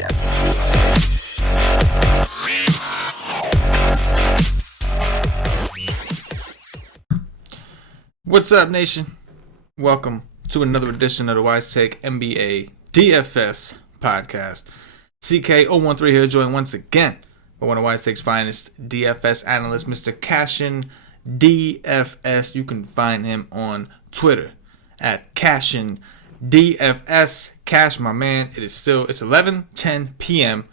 begin. What's up, nation? Welcome to another edition of the Wise Take NBA DFS podcast. CK013 here, joined once again by one of Wise Take's finest DFS analysts, Mr. CashinDFS. You can find him on Twitter at CashinDFS. Cash, my man. It's 11:10 p.m.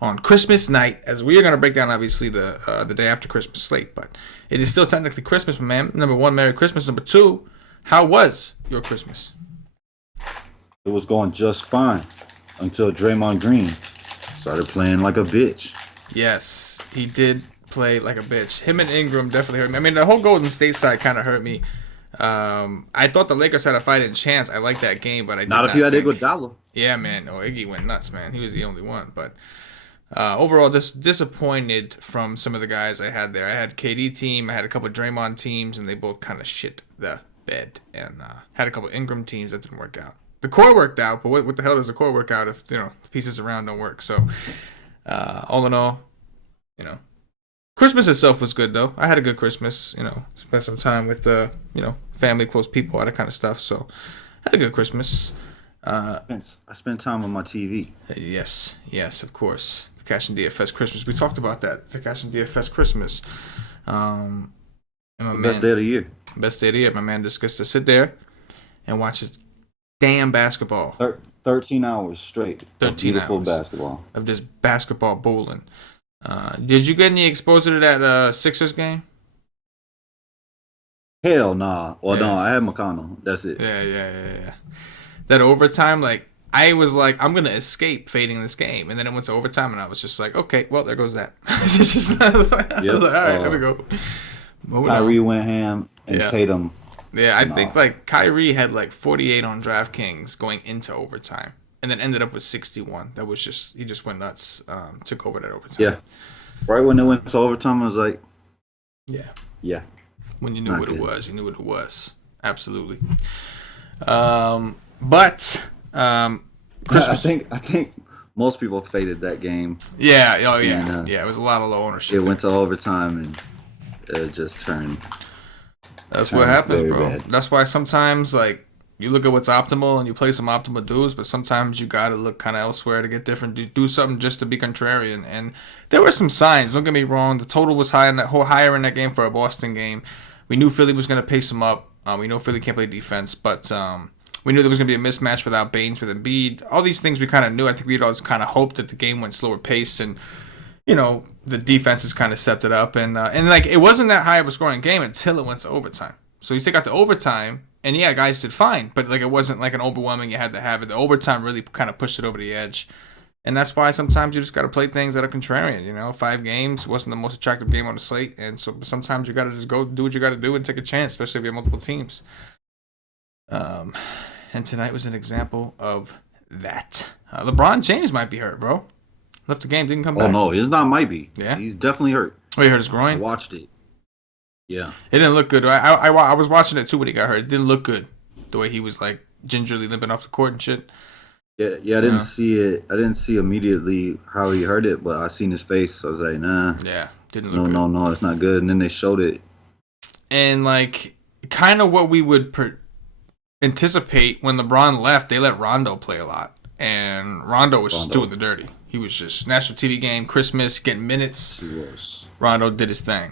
on Christmas night, as we are going to break down, obviously, the day after Christmas slate, but it is still technically Christmas, my man. Number one, Merry Christmas. Number two, how was your Christmas? It was going just fine until Draymond Green started playing like a bitch. Yes, he did play like a bitch. Him and Ingram definitely hurt me. I mean, the whole Golden State side kind of hurt me. I thought the Lakers had a fighting chance. I liked that game, but I did not if you had Iguodala. Yeah, man. Oh, Iggy went nuts, man. He was the only one, but overall, disappointed from some of the guys I had there. I had KD team, I had a couple of Draymond teams, and they both kind of shit the bed. And had a couple of Ingram teams that didn't work out. The core worked out, but what the hell does the core work out if the pieces around don't work? So, all in all, Christmas itself was good though. I had a good Christmas. Spent some time with family, close people, all that kind of stuff. So, had a good Christmas. I spent time on my TV. Yes, of course. The CashinDFS Christmas. We talked about that. The CashinDFS Christmas. Best day of the year. Best day of the year. My man just gets to sit there and watch his damn basketball. 13 hours straight. 13 beautiful hours basketball. of this basketball bowling. Did you get any exposure to that Sixers game? Hell nah. Well, Yeah. no, I had McConnell. That's it. Yeah. That overtime, I was like, I'm gonna escape fading this game, and then it went to overtime, and I was just like, okay, well, there goes that. I was like, all right, there we go. Kyrie went ham, and Yeah. Tatum. Yeah, I think Kyrie had 48 on DraftKings going into overtime, and then ended up with 61. That was he just went nuts. Took over that overtime. Yeah. Right when it went to overtime, I was like, Yeah. When you knew Not what good. it was, you knew what it was. Absolutely. But Christmas. I think most people faded that game. Yeah. Oh yeah. And, It was a lot of low ownership. It went to overtime, and it just turned. That's what happens, very bro. bad. That's why sometimes you look at what's optimal and you play some optimal dudes, but sometimes you gotta look kind of elsewhere to get different. Do something just to be contrarian. And there were some signs. Don't get me wrong. The total was higher in that game for a Boston game. We knew Philly was gonna pace them up. We know Philly can't play defense, but we knew there was gonna be a mismatch without Baines, with Embiid. All these things we kind of knew. I think we'd always kind of hoped that the game went slower pace and the defenses kind of stepped it up, and it wasn't that high of a scoring game until it went to overtime. So you take out the overtime, and yeah, guys did fine, but it wasn't an overwhelming. You had to have it. The overtime really kind of pushed it over the edge, and that's why sometimes you just got to play things that are contrarian. 5 games wasn't the most attractive game on the slate, and so sometimes you got to just go do what you got to do and take a chance, especially if you have multiple teams. And tonight was an example of that. LeBron James might be hurt, bro. Left the game, didn't come back. Oh no, it's not might be. Yeah? He's definitely hurt. Oh, you hurt his I groin? watched it. Yeah. It didn't look good. I was watching it too when he got hurt. It didn't look good. The way he was gingerly limping off the court and shit. Yeah, I didn't see it. I didn't see immediately how he hurt it, but I seen his face. So I was like, nah. Yeah, didn't look good. No, it's not good. And then they showed it. And kind of what we would anticipate when LeBron left, they let Rondo play a lot. And Rondo was just doing the dirty. He was just national TV game, Christmas, getting minutes. He was. Rondo did his thing.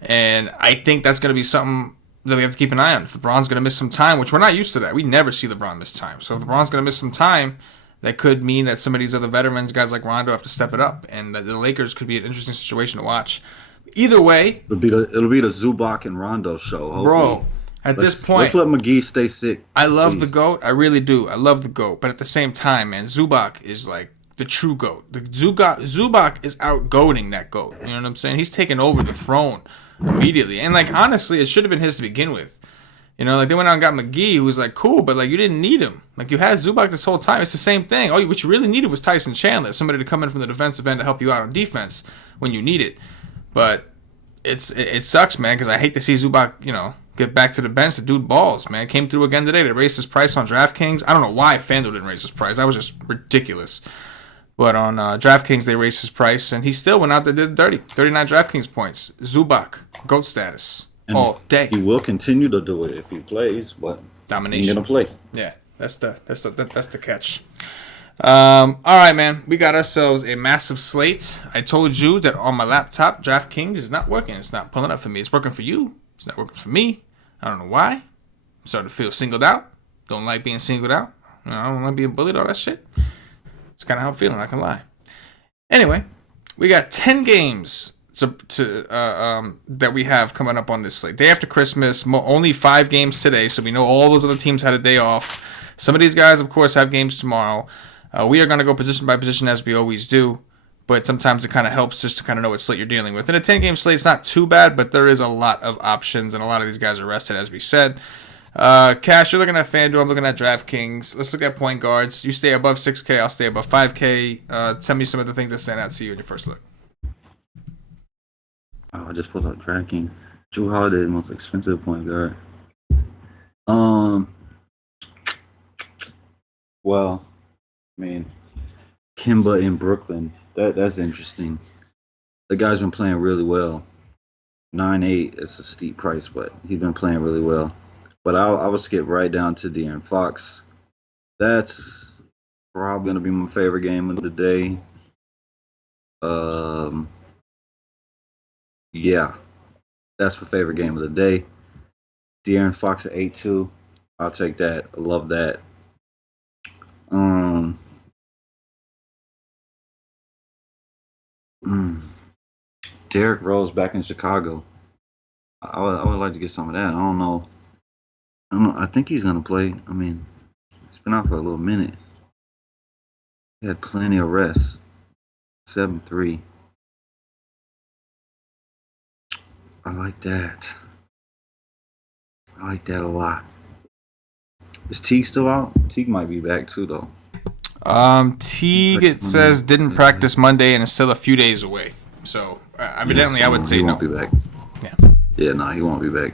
And I think that's going to be something that we have to keep an eye on. If LeBron's going to miss some time, which we're not used to that. We never see LeBron miss time. So if LeBron's going to miss some time, that could mean that some of these other veterans, guys like Rondo, have to step it up. And the Lakers could be an interesting situation to watch. Either way. It'll be the Zubac and Rondo show. Hopefully. Bro, at this point. Let's let McGee stay sick. I love please. the GOAT. I really do. I love the GOAT. But at the same time, man, Zubac is the true GOAT. Zubac is out-goating that GOAT. You know what I'm saying? He's taking over the throne immediately. And, honestly, it should have been his to begin with. They went out and got McGee, who was, cool, but, you didn't need him. You had Zubac this whole time. It's the same thing. What you really needed was Tyson Chandler, somebody to come in from the defensive end to help you out on defense when you need it. But it sucks, man, because I hate to see Zubac, get back to the bench. The dude balls, man. Came through again today. They raised his price on DraftKings. I don't know why FanDuel didn't raise his price. That was just ridiculous. But on DraftKings, they raised his price, and he still went out there and did 30. 39 DraftKings points. Zubac, GOAT status. And All day. he will continue to do it if he plays, but Domination. he's going to play. Yeah, that's the catch. All right, man. We got ourselves a massive slate. I told you that on my laptop, DraftKings is not working. It's not pulling up for me. It's working for you. It's not working for me. I don't know why. I'm starting to feel singled out. Don't like being singled out. I don't like being bullied, all that shit. It's kind of how I'm feeling, I can lie. Anyway, we got 10 games that we have coming up on this slate. Day after Christmas, only 5 games today, so we know all those other teams had a day off. Some of these guys, of course, have games tomorrow. We are going to go position by position as we always do, but sometimes it kind of helps just to kind of know what slate you're dealing with. In a 10-game slate, it's not too bad, but there is a lot of options, and a lot of these guys are rested, as we said. Cash, you're looking at FanDuel, I'm looking at DraftKings. Let's look at point guards. You stay above 6K, I'll stay above 5K. Tell me some of the things that stand out to you in your first look. I just pulled up DraftKings. Drew Holiday, the most expensive point guard. Well, I mean, Kemba in Brooklyn. That's interesting. The guy's been playing really well. 9.8 is a steep price, but he's been playing really well. But I would skip right down to De'Aaron Fox. That's probably going to be my favorite game of the day. Yeah, that's my favorite game of the day. De'Aaron Fox at 8.2. I'll take that. I love that. Derrick Rose back in Chicago. I would like to get some of that. I don't know. I think he's gonna play. I mean, it's been out for a little minute. He had plenty of rest. 7.3. I like that. I like that a lot. Is Teague still out? Teague might be back too, though. Teague, it says, didn't practice Monday and is still a few days away. So, evidently, I would say no. He won't be back. Yeah. Yeah, no, he won't be back.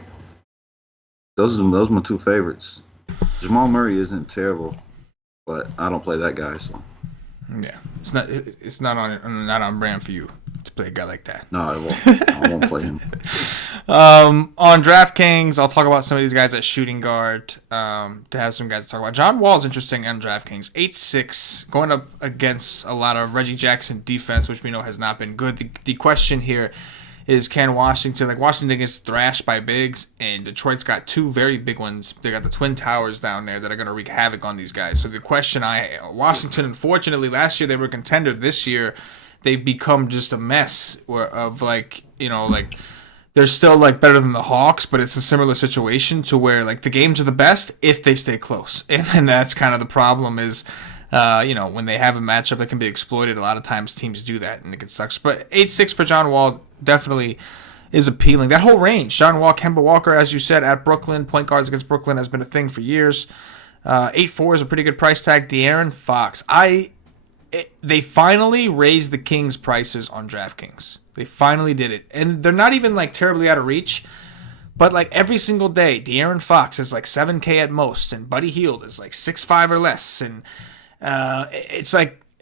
Those are my 2 favorites. Jamal Murray isn't terrible, but I don't play that guy, so. Yeah, it's not on brand for you to play a guy like that. No, I won't play him. On DraftKings, I'll talk about some of these guys at shooting guard. To have some guys to talk about. John Wall's interesting on DraftKings. 8.6, going up against a lot of Reggie Jackson defense, which we know has not been good. The question here is, can Washington gets thrashed by bigs, and Detroit's got 2 very big ones. They got the Twin Towers down there that are going to wreak havoc on these guys. So the question Washington, unfortunately, last year they were a contender. This year, they've become just a mess of they're still better than the Hawks, but it's a similar situation to where the games are the best if they stay close. And that's kind of the problem is, when they have a matchup that can be exploited, a lot of times teams do that and it sucks. But 8.6 for John Wall definitely is appealing. That whole range, John Wall, Kemba Walker, as you said, at Brooklyn, point guards against Brooklyn has been a thing for years. 8.4 is a pretty good price tag. De'Aaron Fox, they finally raised the Kings prices on DraftKings. They finally did it. And they're not even terribly out of reach. But every single day, De'Aaron Fox is 7K at most. And Buddy Hield is 6.5 or less. And it's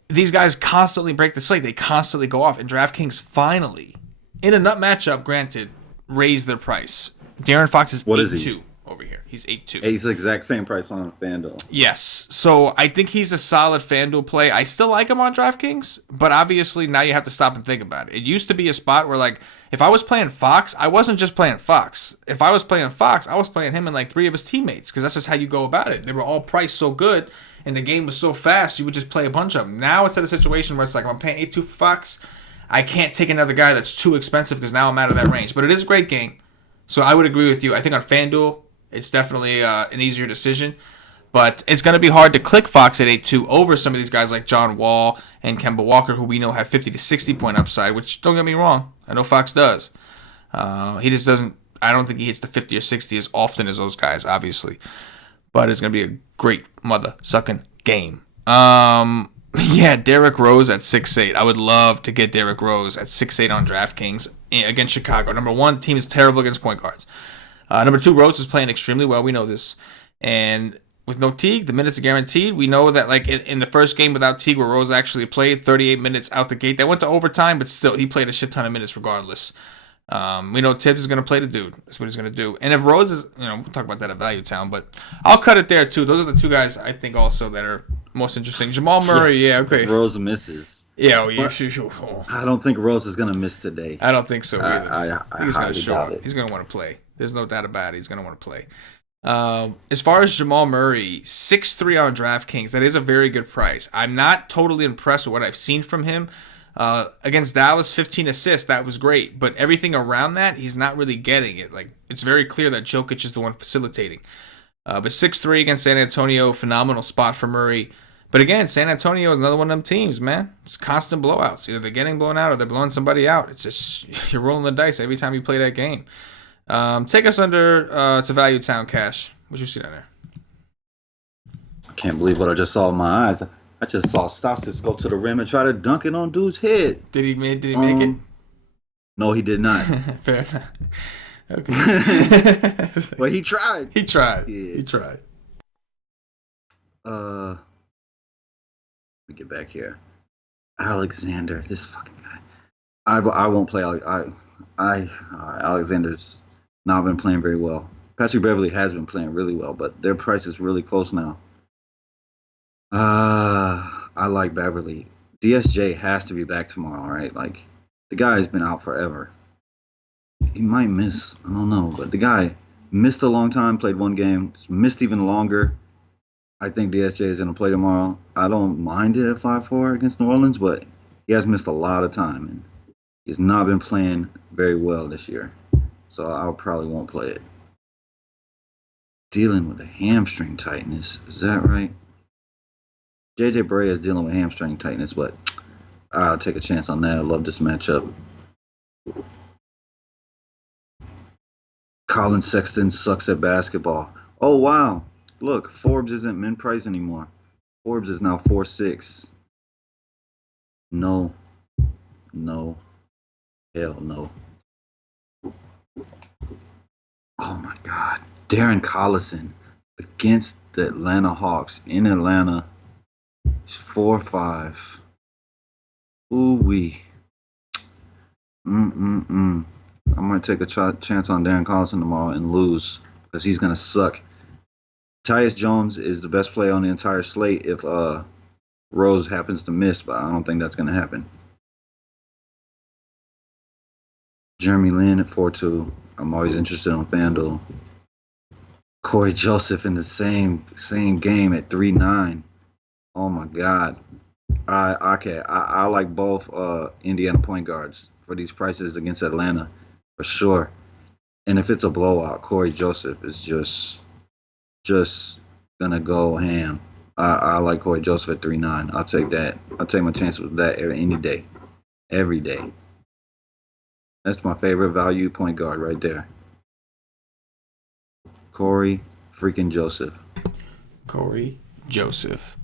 these guys constantly break the slate. They constantly go off. And DraftKings finally, in a nut matchup, granted, raised their price. De'Aaron Fox is 8.2 over here. He's 8.2. He's the exact same price on FanDuel. Yes. So I think he's a solid FanDuel play. I still like him on DraftKings, but obviously now you have to stop and think about it. It used to be a spot where if I was playing Fox, I wasn't just playing Fox. If I was playing Fox, I was playing him and 3 of his teammates, because that's just how you go about it. They were all priced so good and the game was so fast, you would just play a bunch of them. Now it's at a situation where it's if I'm paying 8.2 for Fox, I can't take another guy that's too expensive because now I'm out of that range. But it is a great game. So I would agree with you. I think on FanDuel, it's definitely an easier decision. But it's going to be hard to click Fox at 8.2 over some of these guys like John Wall and Kemba Walker, who we know have 50 to 60 point upside, which, don't get me wrong, I know Fox does. He just doesn't, I don't think he hits the 50 or 60 as often as those guys, obviously. But it's going to be a great mother-sucking game. Yeah, Derrick Rose at 6.8. I would love to get Derrick Rose at 6.8 on DraftKings against Chicago. Number 1, team is terrible against point guards. Number 2, Rose is playing extremely well. We know this. And with no Teague, the minutes are guaranteed. We know that like in the first game without Teague, where Rose actually played 38 minutes out the gate, that went to overtime, but still he played a shit ton of minutes regardless. We know Tibbs is going to play the dude. That's what he's going to do. And if Rose is, we'll talk about that at Value Town, but I'll cut it there too. Those are the two guys I think also that are most interesting. Jamal Murray, yeah, okay. Rose misses. Yeah, I don't think Rose is going to miss today. I don't think so either. I he's going to show up. He's going to want to play. There's no doubt about it. He's going to want to play. As far as Jamal Murray, 6'3" on DraftKings, that is a very good price. I'm not totally impressed with what I've seen from him. Against Dallas, 15 assists, that was great. But everything around that, he's not really getting it. Like, it's very clear that Jokic is the one facilitating. But 6'3" against San Antonio, phenomenal spot for Murray. But again, San Antonio is another one of them teams, man. It's constant blowouts. Either they're getting blown out or they're blowing somebody out. It's just, you're rolling the dice every time you play that game. Take us under to Value Town, Cash. What you see down there? I can't believe what I just saw in my eyes. I just saw Stasis go to the rim and try to dunk it on dude's head. Did he make it? No, he did not. Fair enough. Okay. But he tried. He tried. Yeah. He tried. Let me get back here. Alexander, this fucking guy. I won't play. Alexander's not been playing very well. Patrick Beverly has been playing really well, but their price is really close now. I like Beverly. DSJ has to be back tomorrow, right? Like, the guy has been out forever. He might miss. I don't know. But the guy missed a long time, played one game, missed even longer. I think DSJ is going to play tomorrow. I don't mind it at 5-4 against New Orleans, but he has missed a lot of time. And he's not been playing very well this year. So I probably won't play it. Dealing with a hamstring tightness. Is that right? JJ Barea is dealing with hamstring tightness, but I'll take a chance on that. I love this matchup. Colin Sexton sucks at basketball. Oh, wow. Look, Forbes isn't min price anymore. Forbes is now 4.6. No. Hell no. Oh, my God. Darren Collison against the Atlanta Hawks in Atlanta. He's 4-5. Ooh-wee. I might take a chance on Darren Collison tomorrow and lose because he's going to suck. Tyus Jones is the best player on the entire slate if Rose happens to miss, but I don't think that's going to happen. Jeremy Lin at 4-2. I'm always interested on FanDuel. Corey Joseph in the same game at 3-9. Oh my God. I like both Indiana point guards for these prices against Atlanta for sure. And if it's a blowout, Corey Joseph is just gonna go ham. I like Corey Joseph at 3-9. I'll take that. I'll take my chance with that any day. Every day. That's my favorite value point guard right there. Corey freaking Joseph. Corey Joseph.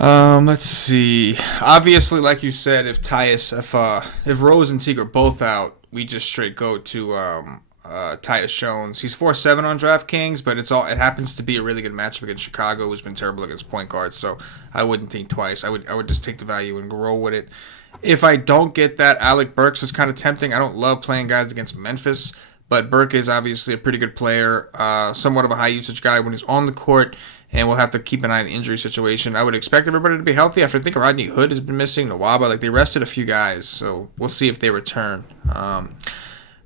Let's see. Obviously, like you said, if Rose and Teague are both out, we just straight go to Tyus Jones. He's 4-7 on DraftKings, but it happens to be a really good matchup against Chicago, who's been terrible against point guards. So I wouldn't think twice. I would just take the value and roll with it. If I don't get that, Alec Burks is kind of tempting. I don't love playing guys against Memphis, but Burke is obviously a pretty good player, somewhat of a high usage guy when he's on the court. And we'll have to keep an eye on the injury situation. I would expect everybody to be healthy. After I think Rodney Hood has been missing, Nawaba, like they rested a few guys, so we'll see if they return.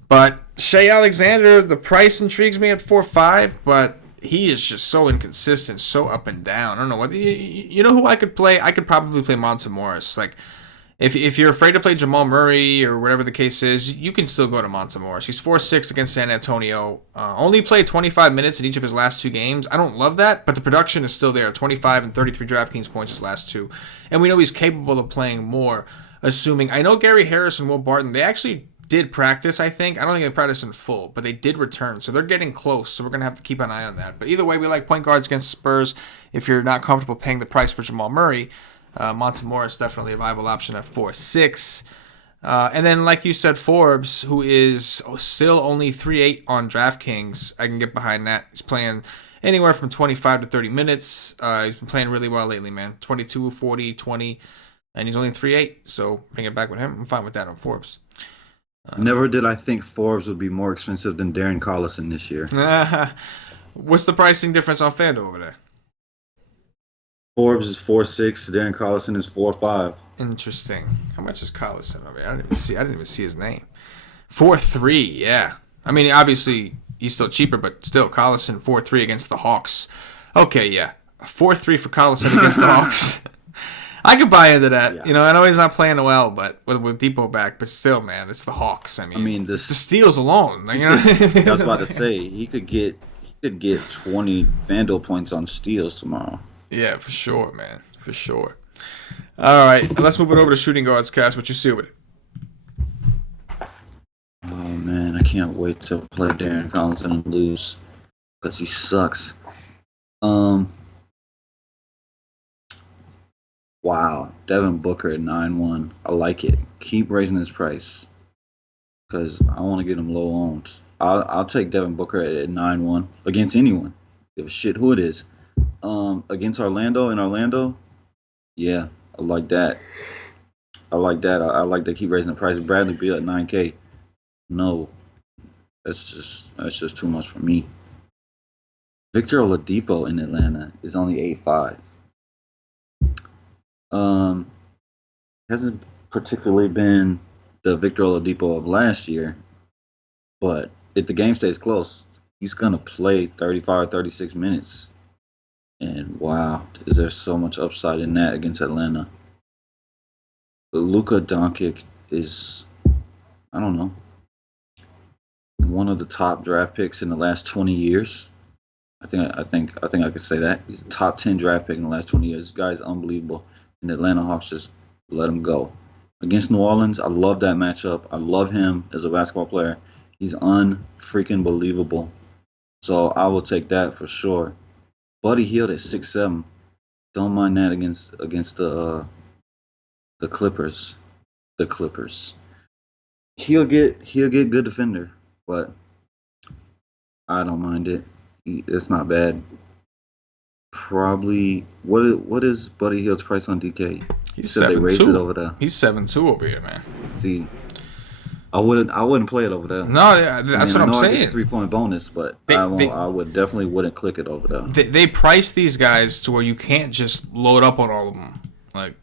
But Shea Alexander, the price intrigues me at 4.5, but he is just so inconsistent, so up and down. I don't know what you know who I could play. I could probably play Monte Morris. Like if you're afraid to play Jamal Murray or whatever the case is, you can still go to Monte Morris. He's 4-6 against San Antonio. Only played 25 minutes in each of his last two games. I don't love that, but the production is still there. 25 and 33 DraftKings points his last two. And we know he's capable of playing more, assuming... I know Gary Harris and Will Barton, they actually did practice, I think. I don't think they practiced in full, but they did return. So they're getting close, so we're going to have to keep an eye on that. But either way, we like point guards against Spurs. If you're not comfortable paying the price for Jamal Murray... Monte Morris definitely a viable option at 4.6. And then, like you said, Forbes, who is still only 3.8 on DraftKings. I can get behind that. He's playing anywhere from 25 to 30 minutes. He's been playing really well lately, man. 22, 40, 20, and he's only 3.8. So bring it back with him. I'm fine with that on Forbes. Never did I think Forbes would be more expensive than Darren Collison this year. What's the pricing difference on FanDuel over there? Forbes is 4.6. Darren Collison is 4.5. Interesting. How much is Collison over here? I didn't even see his name. 4.3. Yeah. I mean, obviously he's still cheaper, but still Collison 4.3 against the Hawks. Okay, yeah. 4.3 for Collison against the Hawks. I could buy into that. Yeah. You know, I know he's not playing well, but with Depot back, but still, man, it's the Hawks. I mean the steals alone. Like, you know, I was about to say he could get 20 FanDuel points on steals tomorrow. Yeah, for sure, man, for sure. All right, let's move it over to shooting guards, Cass. What you see with it? Oh man, I can't wait to play Darren Collison and lose because he sucks. Wow, Devin Booker at 9-1. I like it. Keep raising his price because I want to get him low owns. I'll take Devin Booker at 9-1 against anyone. Give a shit who it is. Against Orlando, yeah, I like that. I like that. Keep raising the price. Bradley Beal at 9K. No, that's just too much for me. Victor Oladipo in Atlanta is only 8.5. Hasn't particularly been the Victor Oladipo of last year, but if the game stays close, he's gonna play 35, 36 minutes. And wow, is there so much upside in that against Atlanta? But Luka Doncic is, I don't know, one of the top draft picks in the last 20 years. I think I could say that. He's a top 10 draft pick in the last 20 years. This guy's unbelievable. And the Atlanta Hawks just let him go. Against New Orleans, I love that matchup. I love him as a basketball player. He's unfreaking believable. So I will take that for sure. Buddy Hield at 6.7. Don't mind that against the Clippers. The Clippers. He'll get good defender, but I don't mind it. It's not bad. Probably what is Buddy Hield's price on DK? He's 7.2. He's 7.2 over here, man. See, I wouldn't play it over there. No, that's what I'm saying. 3-point bonus, but I wouldn't click it over there. They price these guys to where you can't just load up on all of them. Like,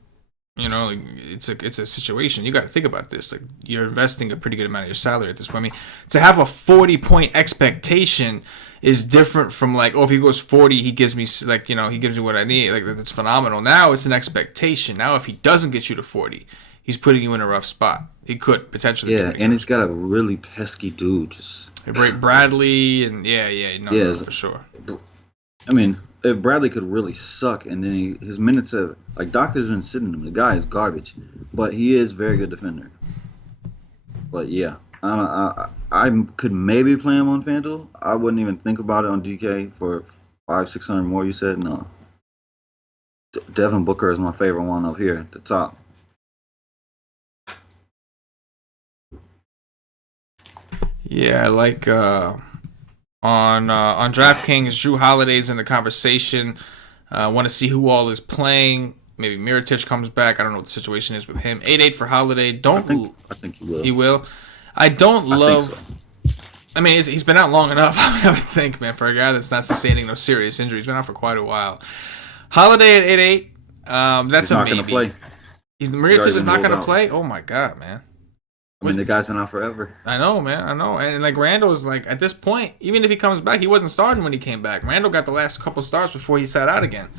you know, like it's a situation. You got to think about this. Like, you're investing a pretty good amount of your salary at this point. I mean, to have a 40-point expectation is different from like, oh, if he goes 40, he gives me he gives me what I need. Like, that's phenomenal. Now it's an expectation. Now if he doesn't get you to 40, he's putting you in a rough spot. He could potentially. Yeah, and he's got a really pesky dude. Just Bradley and no, for sure. I mean, if Bradley could really suck, and then his minutes have like doctors been sitting him. The guy is garbage, but he is a very good defender. But yeah, I could maybe play him on FanDuel. I wouldn't even think about it on DK for 500-600 more. You said no. Devin Booker is my favorite one up here at the top. Yeah, like on DraftKings, Drew Holiday's in the conversation. Want to see who all is playing. Maybe Mirotic comes back. I don't know what the situation is with him. 8.8 for Holiday. I think he will. He will. I love. Think so. I mean, he's been out long enough. I would think, man, for a guy that's not sustaining no serious injuries. He's been out for quite a while. Holiday at 8.8. That's he's a not maybe. Gonna play. Mirotic is not going to play. Oh my god, man. I mean, the guy's been out forever. I know, man. I know. And, like, Randall's, like, at this point, even if he comes back, he wasn't starting when he came back. Randall got the last couple starts before he sat out again.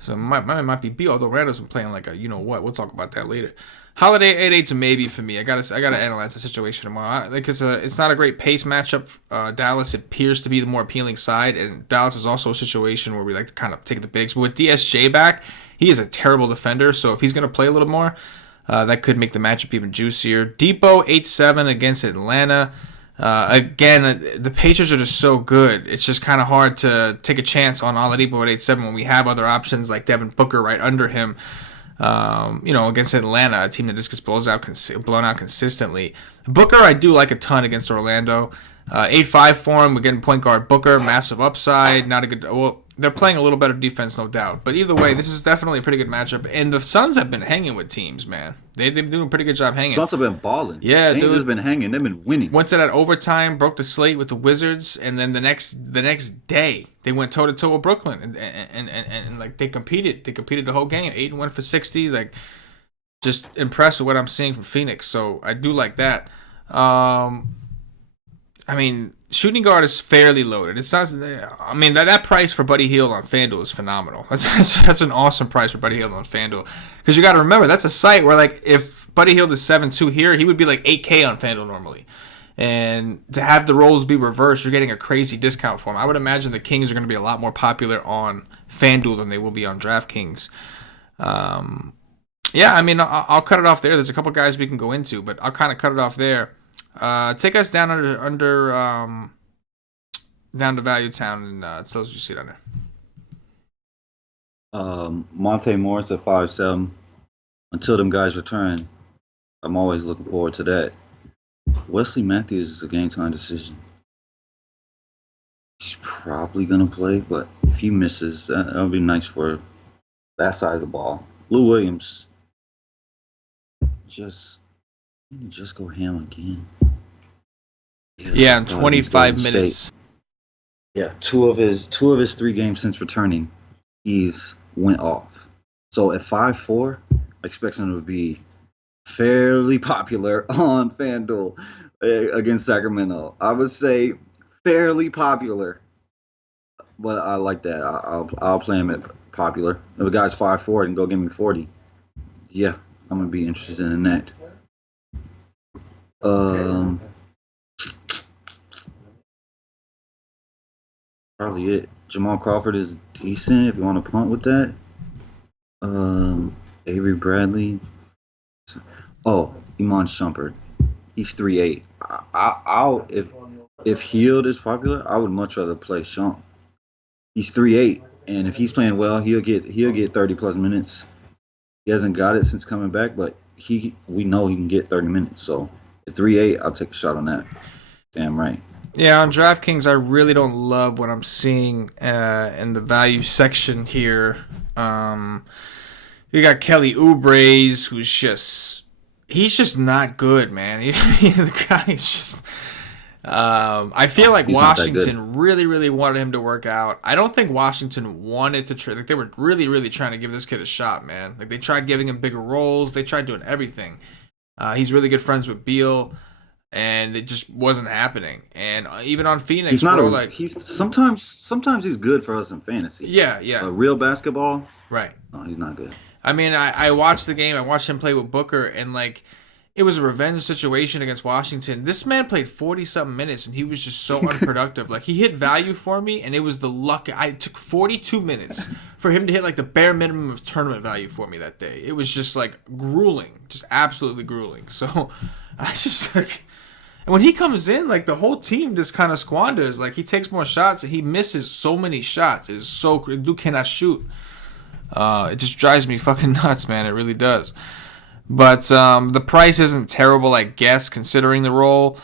So, my man might be B, although Randall's been playing like a, you know what. We'll talk about that later. Holiday 8.8's a maybe for me. I gotta analyze the situation tomorrow. Because it's not a great pace matchup. Dallas appears to be the more appealing side, and Dallas is also a situation where we like to kind of take the bigs. But with DSJ back, he is a terrible defender, so if he's going to play a little more, that could make the matchup even juicier. Depot 8.7 against Atlanta. Again, the Pacers are just so good. It's just kind of hard to take a chance on Oladipo at 8.7 when we have other options like Devin Booker right under him. Against Atlanta, a team that just gets blown out consistently. Booker, I do like a ton against Orlando. 8-5 for him. We're getting point guard Booker, massive upside. Not a good. Well, they're playing a little better defense, no doubt. But either way, this is definitely a pretty good matchup. And the Suns have been hanging with teams, man. They've been doing a pretty good job hanging. Suns have been balling. Yeah, they ain't just been hanging. They've been winning. Went to that overtime, broke the slate with the Wizards, and then the next day they went toe to toe with Brooklyn, and like they competed. They competed the whole game. 8-1 for 60. Like, just impressed with what I'm seeing from Phoenix. So I do like that. I mean, shooting guard is fairly loaded. It's not. I mean, that price for Buddy Hield on FanDuel is phenomenal. That's an awesome price for Buddy Hield on FanDuel, because you got to remember that's a site where, like, if Buddy Hield is 7-2 here, he would be like 8K on FanDuel normally. And to have the roles be reversed, you're getting a crazy discount for him. I would imagine the Kings are going to be a lot more popular on FanDuel than they will be on DraftKings. Yeah, I mean, I'll cut it off there. There's a couple guys we can go into, but I'll kind of cut it off there. Take us down down to Value Town, and tell us what you see down there. Monte Morris at 5-7. Until them guys return, I'm always looking forward to that. Wesley Matthews is a game time decision. He's probably gonna play, but if he misses, that'll be nice for that side of the ball. Lou Williams, just go ham again. Yeah, in 25 minutes. Yeah, two of his 3 games since returning, he's went off. So at 5-4, I expect him to be fairly popular on FanDuel against Sacramento. I would say fairly popular, but I like that. I'll play him at popular. If a guy's 5-4 and go give me 40, yeah, I'm gonna be interested in that. Probably it. Jamal Crawford is decent if you want to punt with that. Avery Bradley. Oh, Iman Shumpert. He's 3-8. I'll if Hield is popular, I would much rather play Shump. He's 3-8, and if he's playing well, he'll get 30 plus minutes. He hasn't got it since coming back, but we know he can get 30 minutes. So at 3-8, I'll take a shot on that. Damn right. Yeah, on DraftKings, I really don't love what I'm seeing in the value section here. You got Kelly Oubre, he's just not good, man. The guy's just. I feel like Washington really, really wanted him to work out. I don't think Washington wanted to trade. Like, they were really, really trying to give this kid a shot, man. Like, they tried giving him bigger roles. They tried doing everything. He's really good friends with Beal, and it just wasn't happening. And even on Phoenix, he's not he's sometimes he's good for us in fantasy. Yeah. Real basketball, right? No, he's not good. I mean, I watched the game. I watched him play with Booker, and like, it was a revenge situation against Washington. This man played 40-something minutes, and he was just so unproductive. Like, he hit value for me, and it was the luck. I took 42 minutes for him to hit like the bare minimum of tournament value for me that day. It was just like grueling, just absolutely grueling. So I just like, and when he comes in, like, the whole team just kind of squanders. Like, he takes more shots, and he misses so many shots. It's so dude cannot shoot. It just drives me fucking nuts, man. It really does. But the price isn't terrible, I guess, considering the role.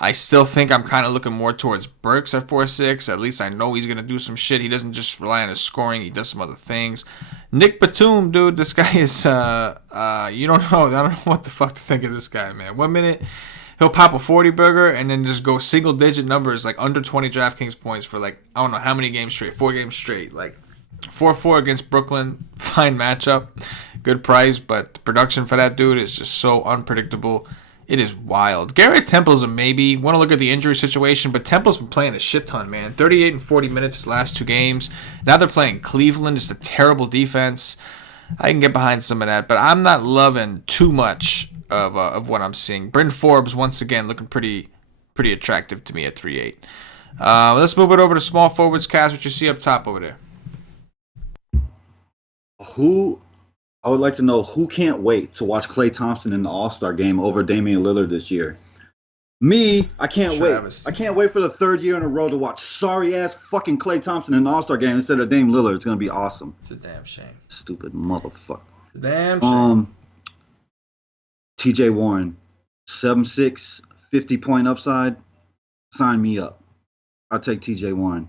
I still think I'm kind of looking more towards Burks at 4-6. At least I know he's going to do some shit. He doesn't just rely on his scoring. He does some other things. Nick Batum, dude, this guy is, you don't know. I don't know what the fuck to think of this guy, man. 1 minute, he'll pop a 40 burger and then just go single-digit numbers, like under 20 DraftKings points for, like, I don't know how many games straight. 4 games straight. Like, 4-4 against Brooklyn. Fine matchup. Good price, but the production for that dude is just so unpredictable. It is wild. Garrett Temple's a maybe. Want to look at the injury situation, but Temple's been playing a shit ton, man. 38 and 40 minutes his last 2 games. Now they're playing Cleveland. It's a terrible defense. I can get behind some of that, but I'm not loving too much of what I'm seeing. Bryn Forbes, once again, looking pretty attractive to me at 3-8. Let's move it over to small forwards. Cass, what you see up top over there? I would like to know who can't wait to watch Klay Thompson in the All-Star game over Damian Lillard this year. Me, I can't wait. I can't wait for the 3rd year in a row to watch sorry-ass fucking Klay Thompson in the All-Star game instead of Dame Lillard. It's going to be awesome. It's a damn shame. Stupid motherfucker. It's a damn shame. TJ Warren, 7'6", 50-point upside. Sign me up. I'll take TJ Warren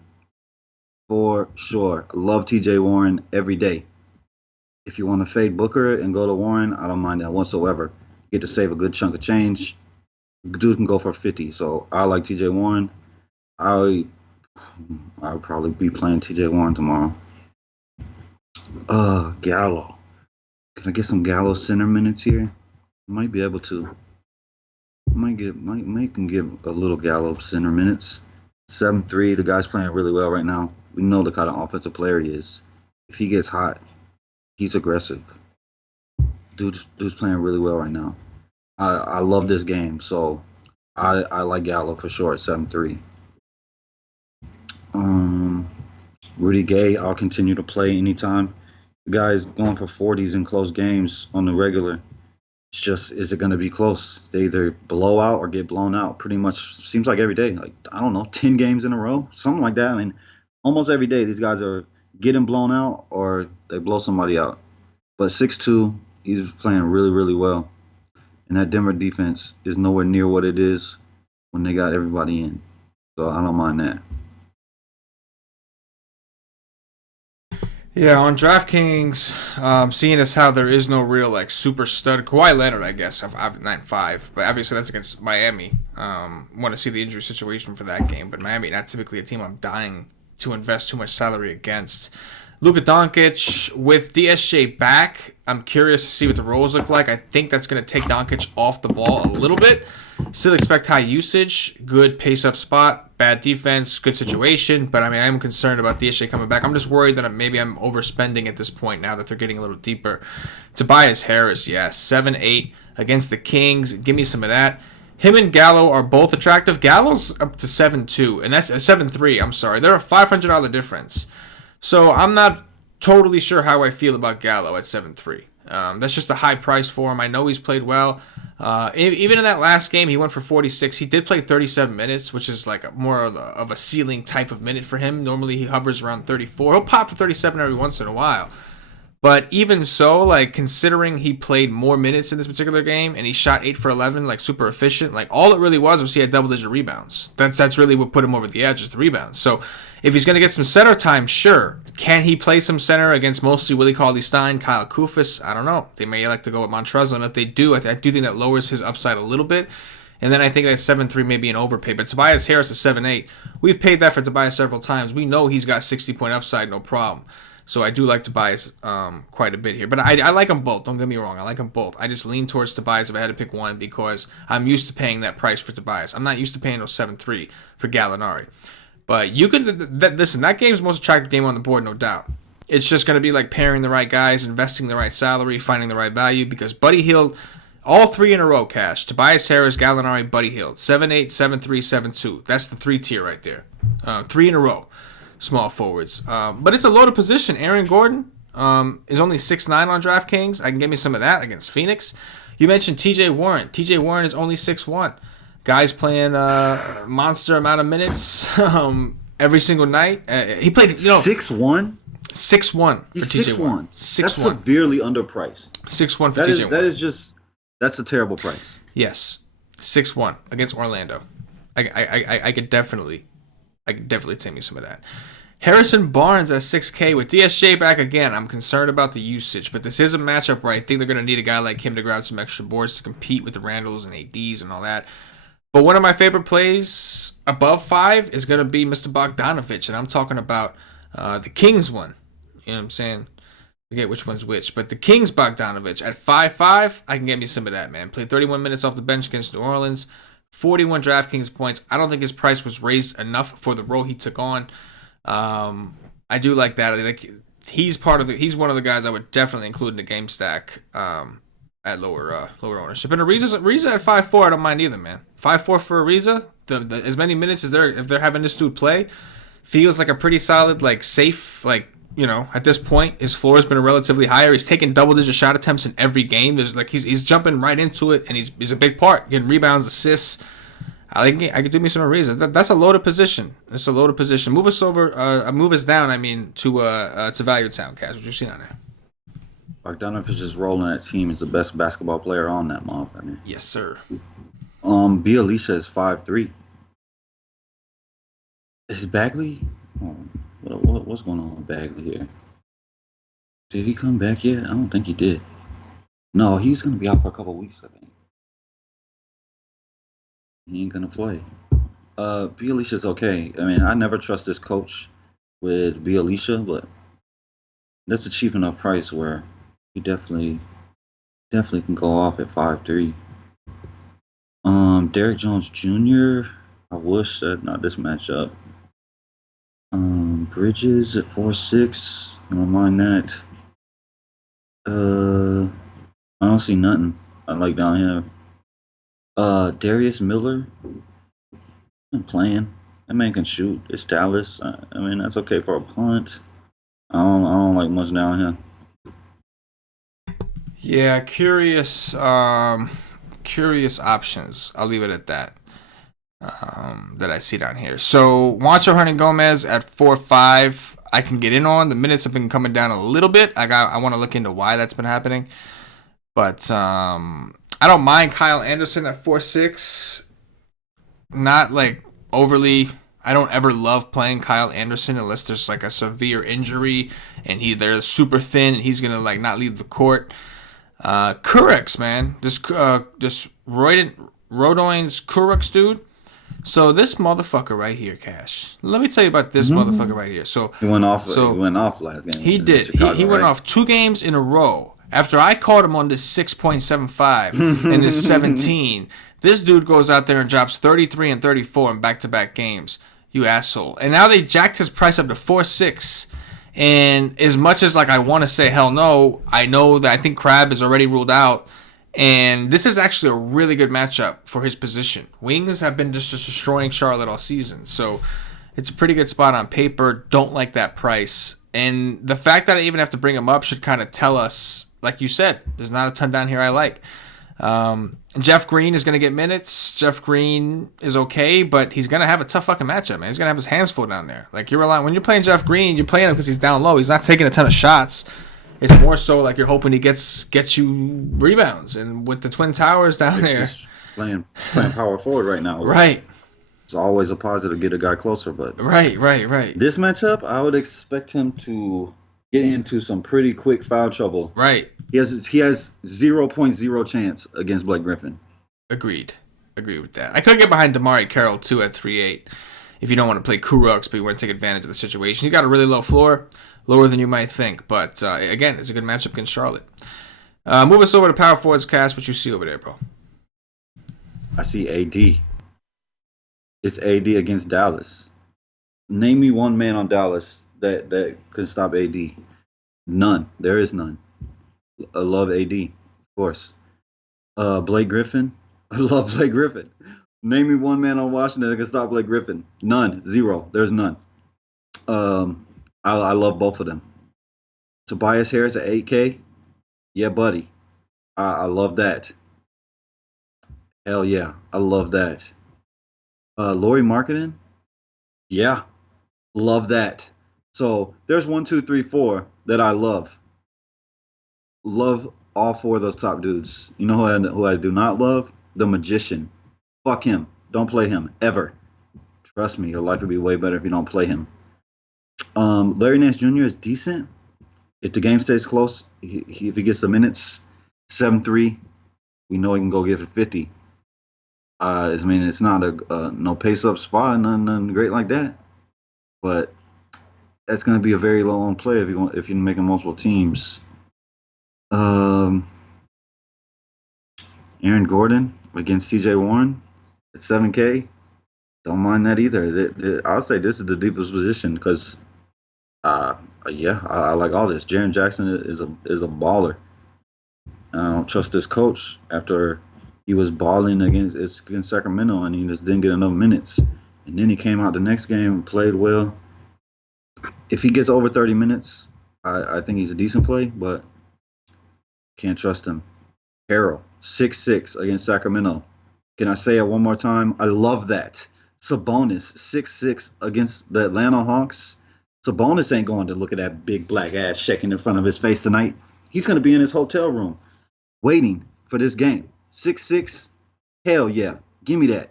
for sure. I love TJ Warren every day. If you want to fade Booker and go to Warren, I don't mind that whatsoever. You get to save a good chunk of change. Dude can go for 50, so I like TJ Warren. I'll probably be playing TJ Warren tomorrow. Gallo. Can I get some Gallo center minutes here? I might be able to. Might can get a little Gallo center minutes. 7-3. The guy's playing really well right now. We know the kind of offensive player he is. If he gets hot, he's aggressive. Dude's playing really well right now. I love this game, so I like Gallo for sure at 7-3. Rudy Gay, I'll continue to play anytime. The guy's going for 40s in close games on the regular. It's just, is it going to be close? They either blow out or get blown out. Pretty much seems like every day. Like, I don't know, 10 games in a row, something like that. I mean, almost every day these guys are getting blown out or they blow somebody out. But 6-2, he's playing really, really well. And that Denver defense is nowhere near what it is when they got everybody in. So I don't mind that. Yeah, on DraftKings, seeing as how there is no real like super stud Kawhi Leonard, I guess I've 9-5, but obviously that's against Miami. Want to see the injury situation for that game, but Miami not typically a team I'm dying to invest too much salary against. Luka Doncic with DSJ back, I'm curious to see what the roles look like. I think that's going to take Doncic off the ball a little bit. Still expect high usage, good pace up spot, bad defense, good situation. But I mean, I'm concerned about DSJ coming back. I'm just worried that maybe I'm overspending at this point now that they're getting a little deeper. Tobias Harris, yes, 7-8 against the Kings. Give me some of that. Him and Gallo are both attractive. Gallo's up to 7-2, and that's 7-3. I'm sorry, they're a $500 difference. So I'm not totally sure how I feel about Gallo at 7-3. That's just a high price for him. I know he's played well. Even in that last game, he went for 46. He did play 37 minutes, which is like more of a ceiling type of minute for him. Normally he hovers around 34. He'll pop for 37 every once in a while. But even so, like considering he played more minutes in this particular game and he shot 8 for 11, like super efficient, like all it really was he had double-digit rebounds. That's really what put him over the edge, is the rebounds. So if he's going to get some center time, sure. Can he play some center against mostly Willie Cauley-Stein, Kyle Kufis? I don't know. They may elect to go with Montrezl, and if they do, I do think that lowers his upside a little bit. And then I think that 7-3 may be an overpay. But Tobias Harris is 7-8. We've paid that for Tobias several times. We know he's got 60-point upside, no problem. So I do like Tobias quite a bit here. But I like them both. Don't get me wrong. I like them both. I just lean towards Tobias if I had to pick one because I'm used to paying that price for Tobias. I'm not used to paying those 7-3 for Gallinari. But you can listen, that game's the most attractive game on the board, no doubt. It's just going to be like pairing the right guys, investing the right salary, finding the right value because Buddy Hield, all three in a row, Cash. Tobias Harris, Gallinari, Buddy Hield. 7-8, 7-3, 7-2. That's the 3-tier right there. 3 in a row. Small forwards. But it's a loaded position. Aaron Gordon is only 6'9 on DraftKings. I can get me some of that against Phoenix. You mentioned TJ Warren. TJ Warren is only 6'1. Guy's playing monster amount of minutes every single night. He played, 6'1"? 6'1 for He's TJ Warren. 6'1". That's severely underpriced. 6'1 for TJ Warren. That's a terrible price. Yes. 6'1 against Orlando. I could definitely take me some of that. Harrison Barnes at 6K with DSJ back again. I'm concerned about the usage, but this is a matchup where I think they're going to need a guy like him to grab some extra boards to compete with the Randalls and ADs and all that. But one of my favorite plays above 5 is going to be Mr. Bogdanovich, and I'm talking about the Kings one. You know what I'm saying? Forget which one's which, but the Kings Bogdanovich at 5-5, I can get me some of that, man. Played 31 minutes off the bench against New Orleans, 41 DraftKings points. I don't think his price was raised enough for the role he took on. I do like that. He's one of the guys I would definitely include in the game stack at lower ownership. And Ariza at 5-4, I don't mind either, man. 5-4 for Ariza. As many minutes as if they're having this dude play, feels like a pretty solid, like safe, like, you know, at this point his floor has been relatively higher. He's taking double-digit shot attempts in every game. There's like he's jumping right into it, and he's a big part, getting rebounds, assists. I could do me some Ariza. That's a loaded position. It's a loaded position. Move us down. I mean, to Value Town, Cash. What you seen on there? Bogdanovich is rolling that team. He's the best basketball player on that mob. I mean. Yes, sir. Bielisa is 5'3". Is Bagley? Oh, what's going on with Bagley here? Did he come back yet? I don't think he did. No, he's gonna be out for a couple weeks. I think he ain't gonna play. Bielitsa's okay. I mean, I never trust this coach with Bielitsa, but that's a cheap enough price where he definitely can go off at 5-3. Derrick Jones Jr. I wish that not this matchup. Bridges at 4-6. I don't mind that. I don't see nothing I like down here. Darius Miller. I'm playing. That man can shoot. It's Dallas. I mean, that's okay for a punt. I don't like much down here. Yeah, curious options. I'll leave it at that. That I see down here. So Juancho Hernangomez at 4-5. I can get in on. The minutes have been coming down a little bit. I want to look into why that's been happening. But I don't mind Kyle Anderson at 4-6. Not like overly. I don't ever love playing Kyle Anderson unless there's like a severe injury and they're super thin and he's gonna like not leave the court. Kurex, man, this Rodoin's Kurex dude. So this motherfucker right here, Cash. Let me tell you about this motherfucker right here. So he went off. He went off last game. He did. Chicago, he went off 2 games in a row. After I caught him on this 6.75 and this 17, this dude goes out there and drops 33 and 34 in back-to-back games. You asshole. And now they jacked his price up to 4-6. And as much as like I want to say hell no, I know that I think Crab is already ruled out. And this is actually a really good matchup for his position. Wings have been just destroying Charlotte all season. So it's a pretty good spot on paper. Don't like that price. And the fact that I even have to bring him up should kind of tell us, like you said, there's not a ton down here I like. Jeff Green is going to get minutes. Jeff Green is okay, but he's going to have a tough fucking matchup, man. He's going to have his hands full down there. Like, when you're playing Jeff Green, you're playing him because he's down low. He's not taking a ton of shots. It's more so like you're hoping he gets you rebounds. And with the Twin Towers down there. Just playing power forward right now. Right. It's always a positive to get a guy closer, but Right. This matchup, I would expect him to get into some pretty quick foul trouble. Right. He has 0.0 chance against Blake Griffin. Agreed with that. I could get behind Damari Carroll too at 3-8 if you don't want to play Kuroks, but you want to take advantage of the situation. He's got a really low floor, lower than you might think, but again, it's a good matchup against Charlotte. Move us over to power forwards, Cass. What you see over there, bro? I see AD. It's AD against Dallas. Name me one man on Dallas that could stop AD. None. There is none. I love AD, of course. Blake Griffin. I love Blake Griffin. Name me one man on Washington that can stop Blake Griffin. None. Zero. There's none. I love both of them. Tobias Harris at 8K. Yeah, buddy. I love that. Hell yeah. I love that. Lauri Markkanen. Yeah. Love that. So there's 1, 2, 3, 4 that I love. Love all 4 of those top dudes. You know who I do not love? The Magician. Fuck him. Don't play him ever. Trust me, your life would be way better if you don't play him. Larry Nance Jr. is decent. If the game stays close, if he gets the minutes, 7-3, we know he can go give it 50. I mean, it's not a no pace up spot, nothing great like that. But that's going to be a very low on play if you're making multiple teams. Aaron Gordon against TJ Warren at 7K. Don't mind that either. I'll say this is the deepest position because, I like all this. Jaren Jackson is a baller. I don't trust this coach after he was balling against Sacramento and he just didn't get enough minutes. And then he came out the next game and played well. If he gets over 30 minutes, I think he's a decent play, but can't trust him. Harrell, 6'6" against Sacramento. Can I say it one more time? I love that. Sabonis, 6'6" against the Atlanta Hawks. Sabonis ain't going to look at that big black ass shaking in front of his face tonight. He's going to be in his hotel room waiting for this game. 6'6", hell yeah. Give me that.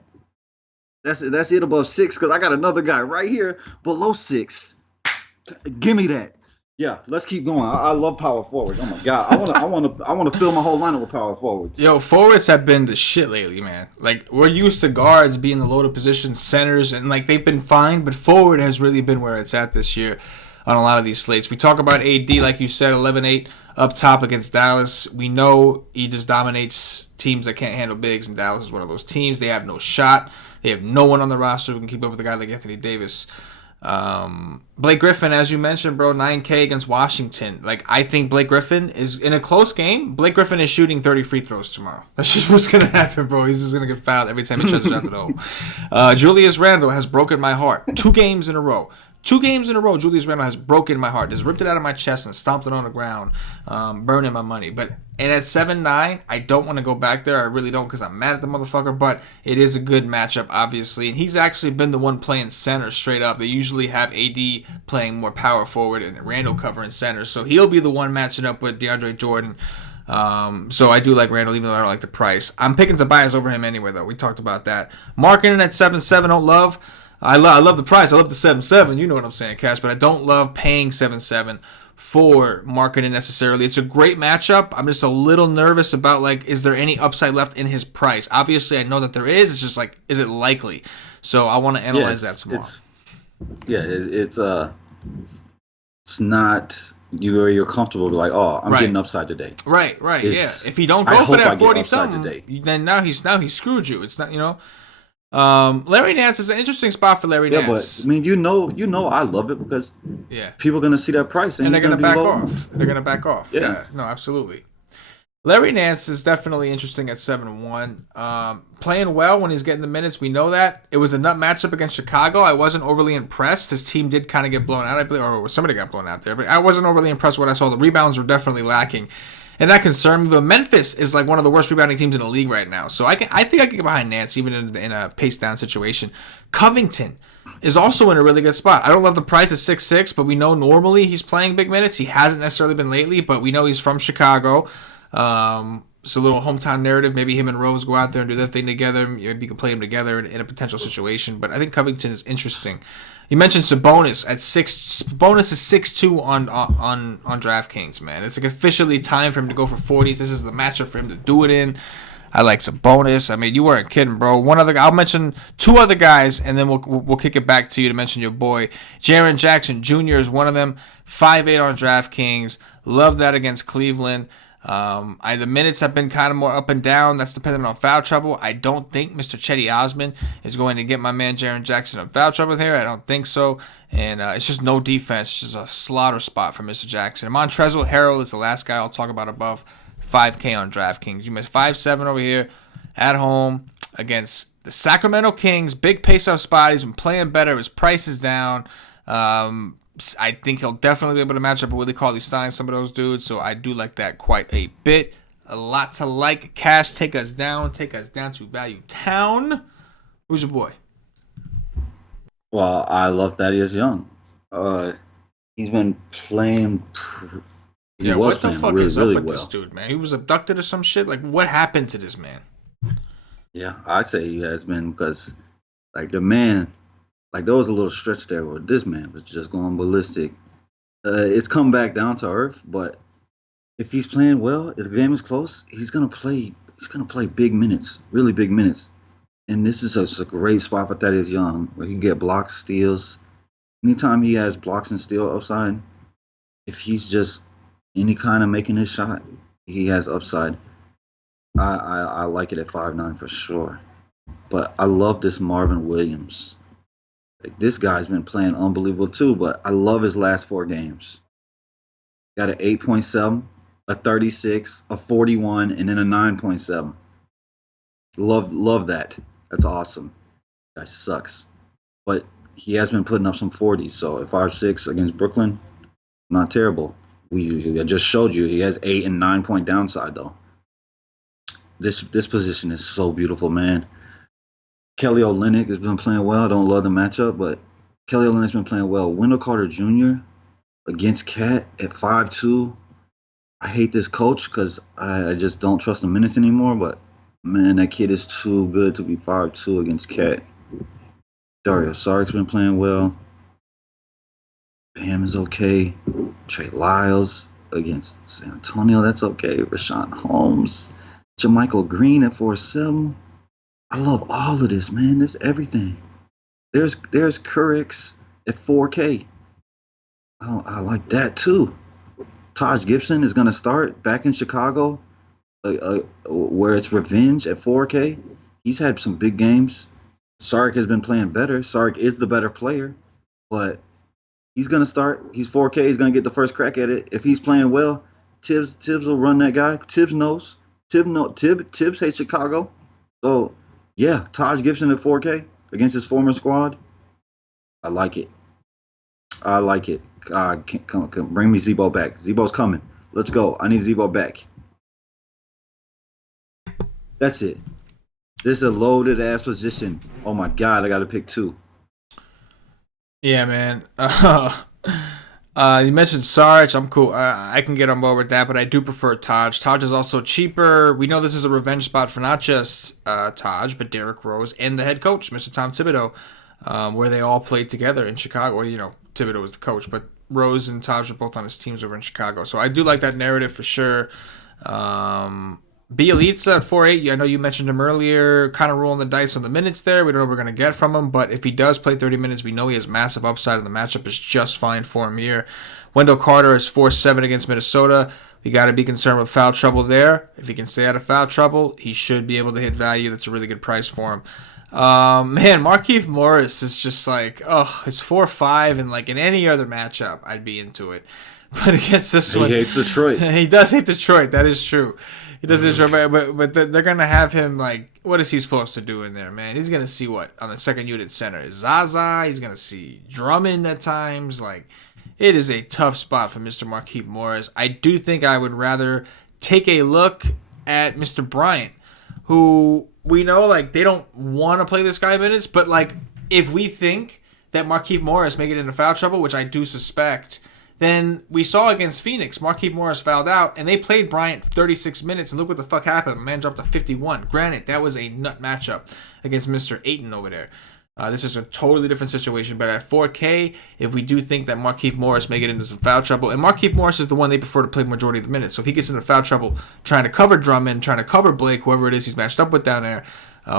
That's it above 6 because I got another guy right here below 6. Give me that. Yeah, let's keep going. I love power forwards. Oh my god, I wanna fill my whole lineup with power forwards. Yo, forwards have been the shit lately, man. Like, we're used to guards being the loaded positions, centers, and like they've been fine, but forward has really been where it's at this year on a lot of these slates. We talk about AD, like you said, 11-8 up top against Dallas. We know he just dominates teams that can't handle bigs, and Dallas is one of those teams. They have no shot. They have no one on the roster who can keep up with a guy like Anthony Davis. Blake Griffin, as you mentioned, bro, 9K against Washington. Like, I think Blake Griffin is in a close game. Blake Griffin is shooting 30 free throws tomorrow. That's just what's gonna happen, bro. He's just gonna get fouled every time he tries to shot to the hole. Julius Randle has broken my heart 2 games in a row. 2 games in a row, Julius Randle has broken my heart. Just ripped it out of my chest and stomped it on the ground, burning my money. And at 7-9, I don't want to go back there. I really don't because I'm mad at the motherfucker. But it is a good matchup, obviously. And he's actually been the one playing center straight up. They usually have AD playing more power forward and Randle covering center. So he'll be the one matching up with DeAndre Jordan. So I do like Randle, even though I don't like the price. I'm picking Tobias over him anyway, though. We talked about that. Marketing at 7-7, don't love. I love the price. I love the 7-7. You know what I'm saying, Cash. But I don't love paying 7-7 for Marketing necessarily. It's a great matchup. I'm just a little nervous about, like, is there any upside left in his price? Obviously, I know that there is. It's just like, is it likely? So I want to analyze that tomorrow. It's not you're comfortable with, like, oh, I'm getting upside today. Right. Yeah. If he don't go for that 40 something, then now he's screwed you. It's not, you know. Larry Nance is an interesting spot for Larry Nance. Yeah, but I mean, you know, I love it because people are gonna see that price and they're gonna back off. They're gonna back off. Yeah, no, absolutely. Larry Nance is definitely interesting at 7-1. Playing well when he's getting the minutes. We know that. It was a nut matchup against Chicago. I wasn't overly impressed. His team did kind of get blown out, I believe, or somebody got blown out there. But I wasn't overly impressed with what I saw. The rebounds were definitely lacking. And that concerned me, but Memphis is like one of the worst rebounding teams in the league right now. So I think I can get behind Nance even in a pace down situation. Covington is also in a really good spot. I don't love the price at 6-6, but we know normally he's playing big minutes. He hasn't necessarily been lately, but we know he's from Chicago. It's a little hometown narrative. Maybe him and Rose go out there and do their thing together. Maybe you can play them together in a potential situation. But I think Covington is interesting. You mentioned Sabonis at 6. Sabonis is 6'2" on DraftKings, man. It's like officially time for him to go for 40s. This is the matchup for him to do it in. I like Sabonis. I mean, you weren't kidding, bro. I'll mention 2 other guys, and then we'll kick it back to you to mention your boy Jaren Jackson Jr. is one of them. 5'8" on DraftKings. Love that against Cleveland. The minutes have been kind of more up and down. That's dependent on foul trouble. I don't think Mr. Chetty Osman is going to get my man Jaren Jackson in foul trouble here. I don't think so. And it's just no defense. It's just a slaughter spot for Mr. Jackson. Montrezl Harrell is the last guy I'll talk about above 5K on DraftKings. You missed 5-7 over here at home against the Sacramento Kings. Big pace-up spot. He's been playing better. His price is down. I think he'll definitely be able to match up with Willie Cauley-Stein, some of those dudes. So I do like that quite a bit. A lot to like. Cash, take us down to Value Town. Who's your boy? Well, I love Thaddeus Young. He's been playing. What the fuck is up with this dude, man? He was abducted or some shit. Like, what happened to this man? Yeah, I say he has been because, like, the man. Like, there was a little stretch there where this man was just going ballistic. It's come back down to earth, but if he's playing well, if the game is close, he's gonna play big minutes, really big minutes. And this is a great spot for Thaddeus Young, where he can get blocks, steals. Anytime he has blocks and steal upside, if he's just any kind of making his shot, he has upside. I like it at 5'9" for sure. But I love this Marvin Williams. Like, this guy's been playing unbelievable too, but I love his last 4 games. Got an 8.7, a 36, a 41, and then a 9.7. Love that. That's awesome. Guy sucks. But he has been putting up some 40s, so at 5-6 against Brooklyn, not terrible. I just showed you he has 8 and 9 point downside though. This position is so beautiful, man. Kelly Olynyk has been playing well. I don't love the matchup, but Kelly Olynyk's been playing well. Wendell Carter Jr. against Cat at 5'2". I hate this coach because I just don't trust the minutes anymore, but man, that kid is too good to be 5'2" against Cat. Dario Sark's been playing well. Bam is okay. Trey Lyles against San Antonio, that's okay. Rashawn Holmes. Jermichael Green at 4-7. I love all of this, man. There's everything. There's Curix at 4K. I like that too. Taj Gibson is gonna start back in Chicago, where it's revenge at 4K. He's had some big games. Sark has been playing better. Sark is the better player, but he's gonna start. He's 4K. He's gonna get the first crack at it. If he's playing well, Tibbs will run that guy. Tibbs knows. Tibbs hates Chicago. So yeah, Taj Gibson at 4K against his former squad. I like it. I like it. Come, bring me Zebo back. Zebo's coming. Let's go. I need Zebo back. That's it. This is a loaded ass position. Oh my god, I got to pick two. Yeah, man. You mentioned Sarge. I'm cool. I can get on board with that, but I do prefer Taj. Taj is also cheaper. We know this is a revenge spot for not just Taj, but Derrick Rose and the head coach, Mr. Tom Thibodeau, where they all played together in Chicago. Well, Thibodeau was the coach, but Rose and Taj are both on his teams over in Chicago. So I do like that narrative for sure. Bielitsa at 4.8. I know you mentioned him earlier, kind of rolling the dice on the minutes there. We don't know what we're going to get from him, but if he does play 30 minutes, we know he has massive upside, and the matchup is just fine for him here. Wendell Carter is 4.7 against Minnesota. We got to be concerned with foul trouble there. If he can stay out of foul trouble, he should be able to hit value. That's a really good price for him. Man, Markieff Morris is just like, it's 4.5, and like in any other matchup, I'd be into it. But against this one, He hates Detroit. he does hate Detroit. That is true. He does hate Detroit, but they're gonna have him like, what is he supposed to do in there, man? He's gonna see what on the second unit center is Zaza. He's gonna see Drummond at times. Like, it is a tough spot for Mr. Markieff Morris. I do think I would rather take a look at Mr. Bryant, who we know like they don't want to play this guy minutes, but like if we think that Markieff Morris may get into foul trouble, which I do suspect, then we saw against Phoenix, Markieff Morris fouled out, and they played Bryant 36 minutes, and look what the fuck happened. The man dropped to 51. Granted, that was a nut matchup against Mr. Ayton over there. This is a totally different situation, but at 4K, if we do think that Markieff Morris may get into some foul trouble, and Markieff Morris is the one they prefer to play the majority of the minutes, so if he gets into foul trouble trying to cover Drummond, trying to cover Blake, whoever it is he's matched up with down there,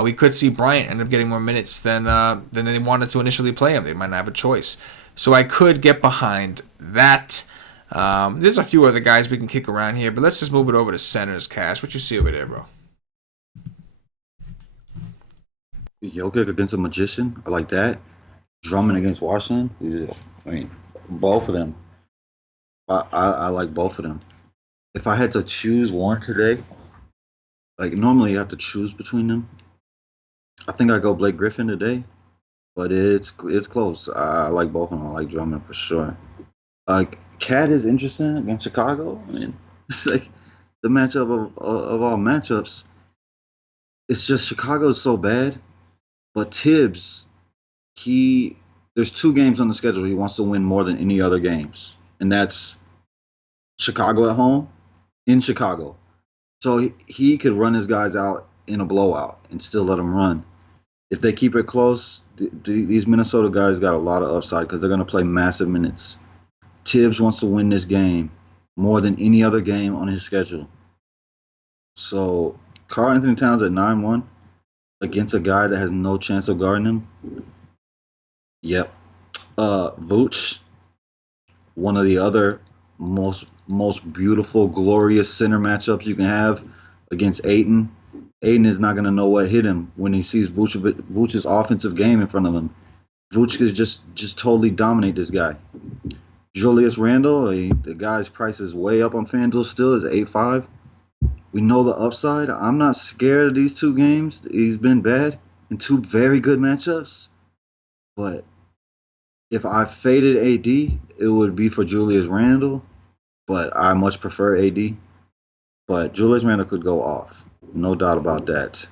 we could see Bryant end up getting more minutes than they wanted to initially play him. They might not have a choice. So I could get behind that. There's a few other guys we can kick around here, but let's just move it over to centers, Cash. What you see over there, bro? Jokic against a magician. I like that. Drummond against Washington. Yeah. I mean, both of them. I like both of them. If I had to choose one today, like normally you have to choose between them. I think I go Blake Griffin today, but it's close. I like both of them. I like Drummond for sure. Cat is interesting against Chicago. I mean, it's like the matchup of all matchups. It's just Chicago's so bad, but Tibbs, there's 2 games on the schedule he wants to win more than any other games, and that's Chicago at home, in Chicago. So he could run his guys out in a blowout and still let them run. If they keep it close, these Minnesota guys got a lot of upside because they're going to play massive minutes. Tibbs wants to win this game more than any other game on his schedule. So Karl Anthony Towns at 9-1 against a guy that has no chance of guarding him. Yep. Vooch, one of the other most beautiful, glorious center matchups you can have against Ayton. Ayton is not going to know what hit him when he sees Vooch's offensive game in front of him. Vooch could just totally dominate this guy. Julius Randle, the guy's price is way up on FanDuel still, is 8.5. We know the upside. I'm not scared of these 2 games. He's been bad in 2 very good matchups. But if I faded AD, it would be for Julius Randle. But I much prefer AD. But Julius Randle could go off. No doubt about that.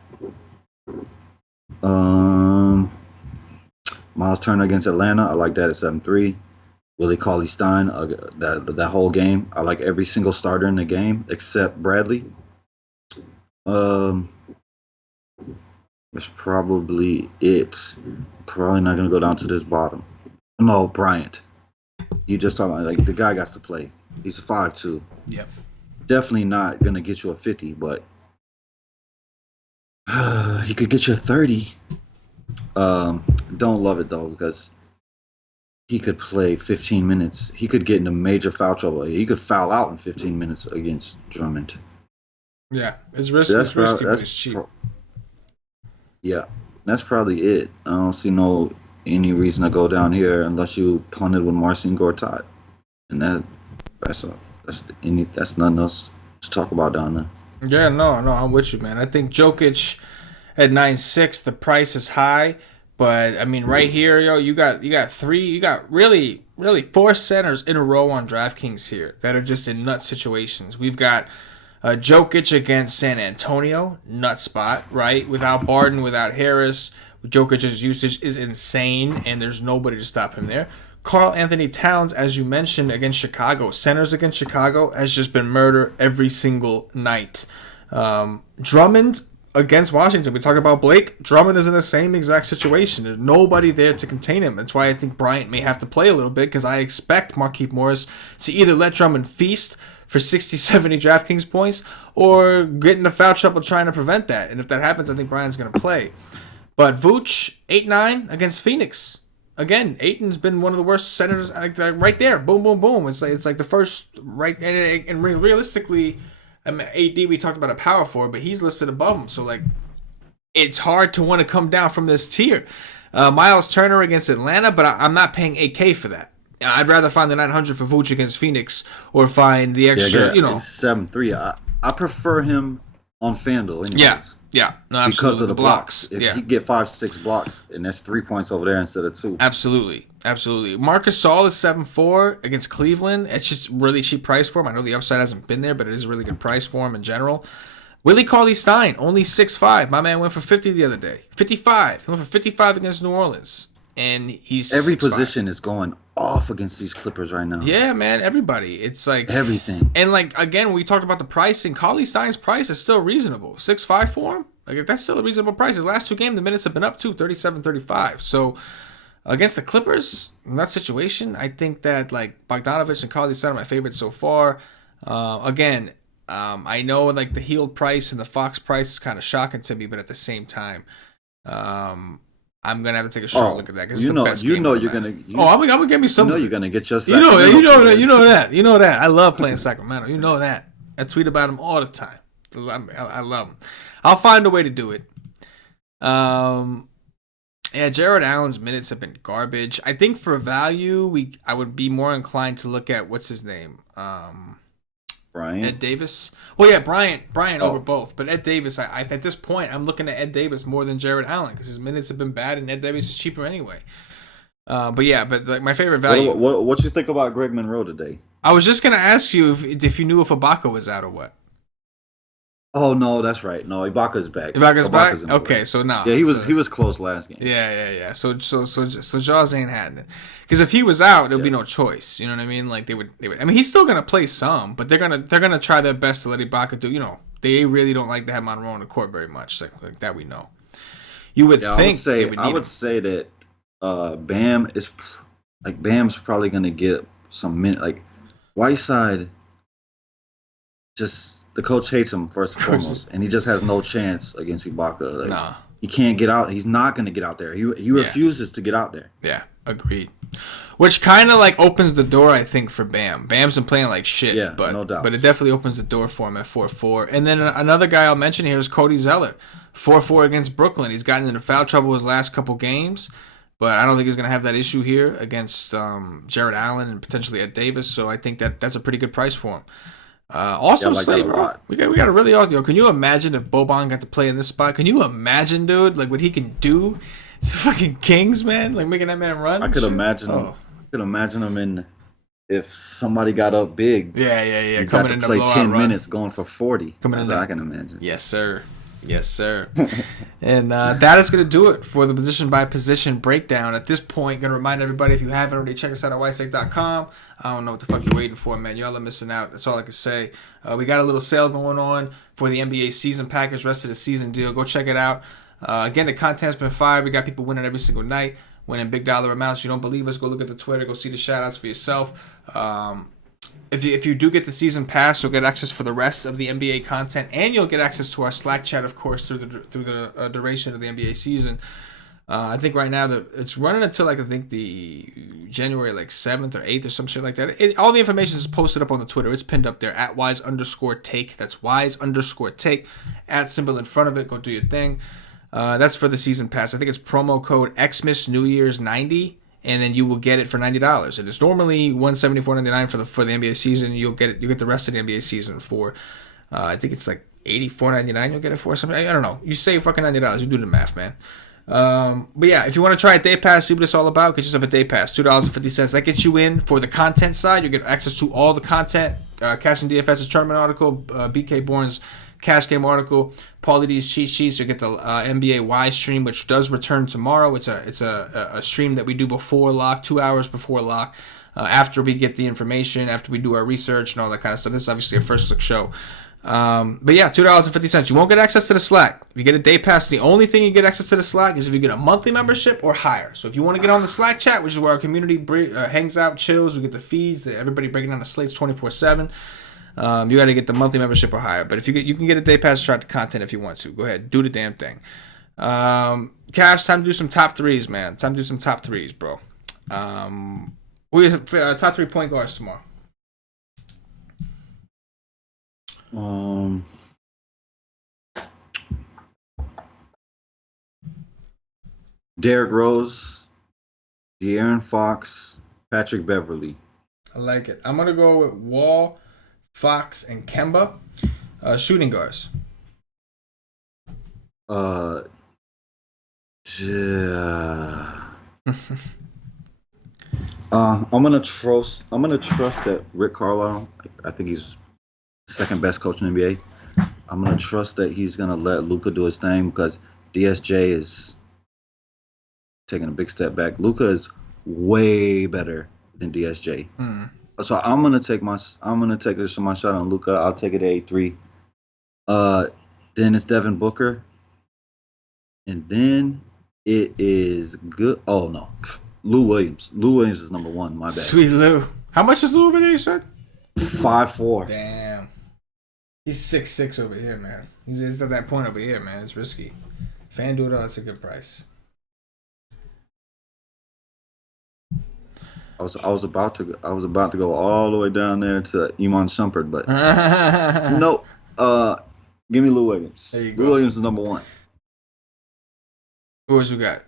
Miles Turner against Atlanta. I like that at 7.3. Willie Cauley-Stein, that whole game. I like every single starter in the game except Bradley. That's probably it. Probably not gonna go down to this bottom. No, Bryant. You just talking about like the guy got to play. He's a 5'2". Yep. Definitely not gonna get you a 50, but he could get you a 30. Don't love it though because he could play 15 minutes. He could get into major foul trouble. He could foul out in 15 minutes against Drummond. Yeah, it's risky. It's risky, but it's cheap. Yeah, that's probably it. I don't see any reason to go down here unless you punted with Marcin Gortat, and that's nothing else to talk about down there. Yeah, no, I'm with you, man. I think Jokic at 9.6, the price is high, but I mean, right here, yo, you got really four centers in a row on DraftKings here that are just in nut situations. We've got Jokic against San Antonio, nut spot, right? Without Barton, without Harris, Jokic's usage is insane, and there's nobody to stop him there. Karl Anthony Towns, as you mentioned, against Chicago. Centers against Chicago has just been murder every single night. Drummond against Washington. We talk about Blake. Drummond is in the same exact situation. There's nobody there to contain him. That's why I think Bryant may have to play a little bit because I expect Markieff Morris to either let Drummond feast for 60, 70 DraftKings points or get into foul trouble trying to prevent that. And if that happens, I think Bryant's going to play. But Vooch, 8-9 against Phoenix. Again, Ayton's been one of the worst centers, like right there. Boom, boom, boom. It's like the first right, and realistically, I mean, AD we talked about a power forward, but he's listed above him. So like, it's hard to want to come down from this tier. Miles Turner against Atlanta, but I'm not paying 8K for that. I'd rather find the 900 for Vooch against Phoenix or find the extra, 7-3. I prefer him on FanDuel anyways. Yeah, no, because of the blocks. If yeah. he get 5-6 blocks, and that's 3 points over there instead of 2. Absolutely. Marcus Saul is 7-4 against Cleveland. It's just really cheap price for him. I know the upside hasn't been there, but it is a really good price for him in general. Willie Cauley-Stein, only 6'5". My man went for 50 the other day. 55. He went for 55 against New Orleans. And he's every 6'5". position is going off against these Clippers right now. Yeah, man, everybody. It's like everything. And like again, we talked about the pricing. Cauley-Stein's price is still reasonable. 6'5" for him. Like that's still a reasonable price. His last 2 games, the minutes have been up to 37-35. So against the Clippers, in that situation, I think that like Bogdanovich and Cauley-Stein are my favorites so far. I know like the Heald price and the Fox price is kind of shocking to me, but at the same time, I'm gonna have to take a strong look at that because you're gonna I'm gonna give me some. You're gonna get your. You know that. I love playing Sacramento. You know that. I tweet about them all the time. I love them. I'll find a way to do it. Yeah, Jared Allen's minutes have been garbage. I think for value, I would be more inclined to look at what's his name, Bryant. Ed Davis. Well, yeah, Bryant over both. But Ed Davis, I at this point, I'm looking at Ed Davis more than Jared Allen because his minutes have been bad, and Ed Davis is cheaper anyway. But like my favorite value. What you think about Greg Monroe today? I was just gonna ask you if you knew if Ibaka was out or what. Oh no, that's right. No, Ibaka's back. Ibaka's back. Okay, so no. Yeah, he was close last game. Yeah. So Jaws ain't had it. Because if he was out, there'd be no choice. You know what I mean? Like they would. I mean, he's still gonna play some, but they're gonna try their best to let Ibaka do. You know, they really don't like to have Monroe on the court very much. Like that, we know. You would think. I would say that Bam's probably gonna get some minutes. Like Whiteside, just. The coach hates him first and foremost, and he just has no chance against Ibaka. Like, he can't get out. He's not going to get out there. He refuses to get out there. Yeah, agreed. Which kind of like opens the door, I think, for Bam. Bam's been playing like shit, but no doubt. But it definitely opens the door for him at 4-4. And then another guy I'll mention here is Cody Zeller, 4-4 against Brooklyn. He's gotten into foul trouble his last couple games, but I don't think he's going to have that issue here against Jared Allen and potentially Ed Davis. So I think that's a pretty good price for him. Slate, bro. We got a really awesome. Can you imagine if Boban got to play in this spot? Can you imagine, dude? Like what he can do? It's fucking Kings, man. Like making that man run. I could imagine. I could imagine him in if somebody got up big. Yeah. Coming in to play 10 minutes, going for 40. I can imagine. Yes, sir. And that is going to do it for the position by position breakdown. At this point, going to remind everybody, if you haven't already, check us out at whitestake.com. I don't know what the fuck you're waiting for, man. Y'all are missing out. That's all I can say. We got a little sale going on for the NBA season package, rest of the season deal. Go check it out. Again, the content's been fire. We got people winning every single night, winning big dollar amounts. You don't believe us? Go look at the Twitter. Go see the shout outs for yourself. If you do get the season pass, you'll get access for the rest of the NBA content, and you'll get access to our Slack chat, of course, through the duration of the NBA season. I think right now it's running until I think the January 7th or 8th or some shit like that. All the information is posted up on the Twitter. It's pinned up there at @wise_take. That's @wise_take. @ in front of it. Go do your thing. That's for the season pass. I think it's promo code Xmas New Year's 90. And then you will get it for $90. And it's normally $174.99 for the NBA season. You'll get the rest of the NBA season for I think it's $84.99. You'll get it for something. I don't know. You save fucking $90. You do the math, man. But yeah, if you want to try a day pass, see what it's all about, get yourself a day pass, $2.50. That gets you in for the content side. You get access to all the content. CashinDFS's tournament article, BK Bourne's cash game article, Paulie D's cheat sheets. You get the NBA Y stream, which does return tomorrow. It's a stream that we do before lock, 2 hours before lock, after we get the information, after we do our research and all that kind of stuff. This is obviously a first look show. But yeah, $2.50. You won't get access to the Slack. If you get a day pass, the only thing you get access to the Slack is if you get a monthly membership or higher. So if you want to get on the Slack chat, which is where our community hangs out, chills, we get the feeds, everybody breaking down the slates 24/7. You got to get the monthly membership or higher. But if you can get a day pass to try the content if you want to. Go ahead, do the damn thing. Cash, time to do some top threes, man. Time to do some top threes, bro. We have top 3 point guards tomorrow. Derrick Rose, De'Aaron Fox, Patrick Beverly. I like it. I'm gonna go with Wall, Fox, and Kemba. Shooting guards. Yeah. I'm gonna trust that Rick Carlisle. I think he's second best coach in the NBA. I'm gonna trust that he's gonna let Luka do his thing because DSJ is taking a big step back. Luka is way better than DSJ. So I'm gonna take my shot on Luka. I'll take it at 8-3. Then it's Devin Booker, and then it is good. Oh no, Lou Williams. Lou Williams is number 1. My bad. Sweet Lou. How much is Lou over there? You said 5'4". Damn. He's 6'6" over here, man. He's at that point over here, man. It's risky. FanDuel, that's a good price. I was about to go all the way down there to Iman Shumpert, but nope. Give me Lou Williams. There you go. Lou Williams is number 1. Who else you got?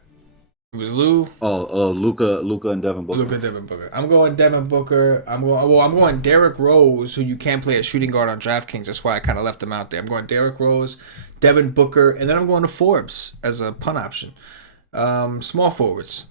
It was Lou. Luka and Devin Booker. Devin Booker. I'm going Devin Booker. I'm going Derrick Rose, who you can play at shooting guard on DraftKings. That's why I kind of left him out there. I'm going Derrick Rose, Devin Booker, and then I'm going to Forbes as a punt option. Small forwards.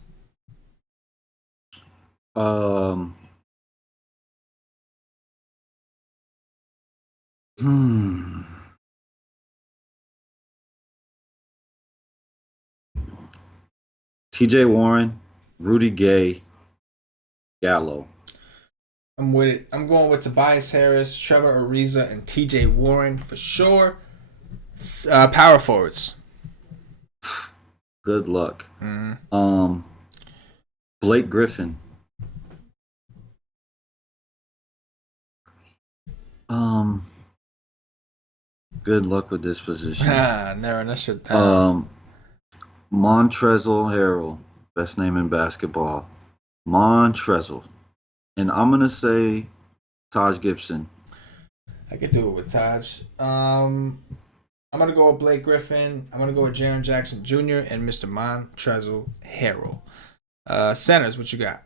TJ Warren, Rudy Gay, Gallo. I'm with it. I'm going with Tobias Harris, Trevor Ariza, and TJ Warren for sure. Power forwards. Good luck. Blake Griffin. Good luck with this position. Never, that shit down. Montrezl Harrell, best name in basketball. Montrezl. And I'm going to say Taj Gibson. I could do it with Taj. I'm going to go with Blake Griffin. I'm going to go with Jaren Jackson Jr. and Mr. Montrezl Harrell. Centers, what you got?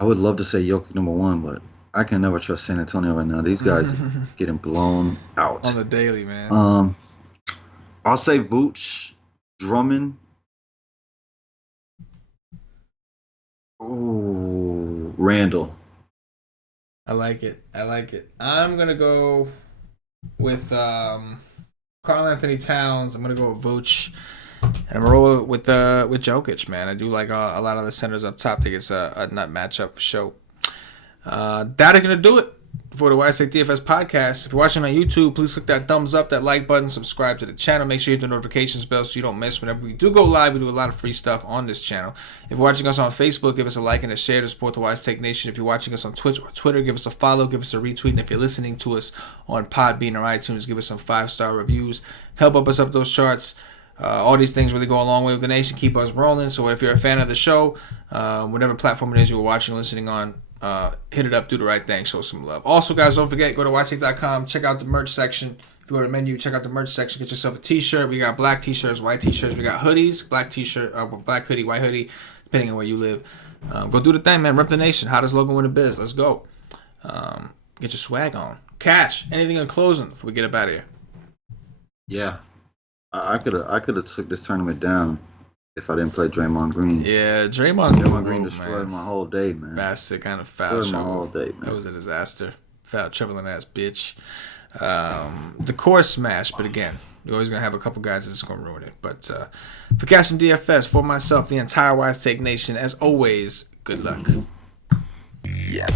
I would love to say Jokic number 1, but I can never trust San Antonio right now. These guys getting blown out. On the daily, man. I'll say Vooch, Drummond. Ooh, Randall. I like it. I'm going to go with Karl Anthony Towns. I'm going to go with Vooch. And I'm rolling with Jokic, man. I do like a lot of the centers up top. I think it's a nut matchup for sure. That is going to do it for the Wise Take DFS podcast. If you're watching on YouTube, please click that thumbs up, that like button, subscribe to the channel. Make sure you hit the notifications bell so you don't miss whenever we do go live. We do a lot of free stuff on this channel. If you're watching us on Facebook, give us a like and a share to support the Wise Take Nation. If you're watching us on Twitch or Twitter, give us a follow, give us a retweet. And if you're listening to us on Podbean or iTunes, give us some 5-star reviews. Help us up those charts. All these things really go a long way with the nation, keep us rolling. So if you're a fan of the show, whatever platform it is you're watching or listening on, hit it up, do the right thing, show some love. Also, guys, don't forget, go to watchtake.com, check out the merch section. If you go to the menu, check out the merch section, get yourself a t-shirt. We got black t-shirts, white t-shirts, we got hoodies, black t-shirt, black hoodie, white hoodie, depending on where you live. Go do the thing, man. Rep the nation. Hottest logo in the biz. Let's go. Get your swag on. Cash, anything in closing before we get up out of here? Yeah. I could have took this tournament down if I didn't play Draymond Green. Yeah, Draymond Green destroyed my whole day, man. Bastard, kind of foul. Destroyed my whole day, man. That was a disaster. Foul, tripling ass bitch. The core smash, but again, you're always gonna have a couple guys that's gonna ruin it. But for CashinDFS, for myself, the entire Wise Take Nation, as always, good luck. Yeah.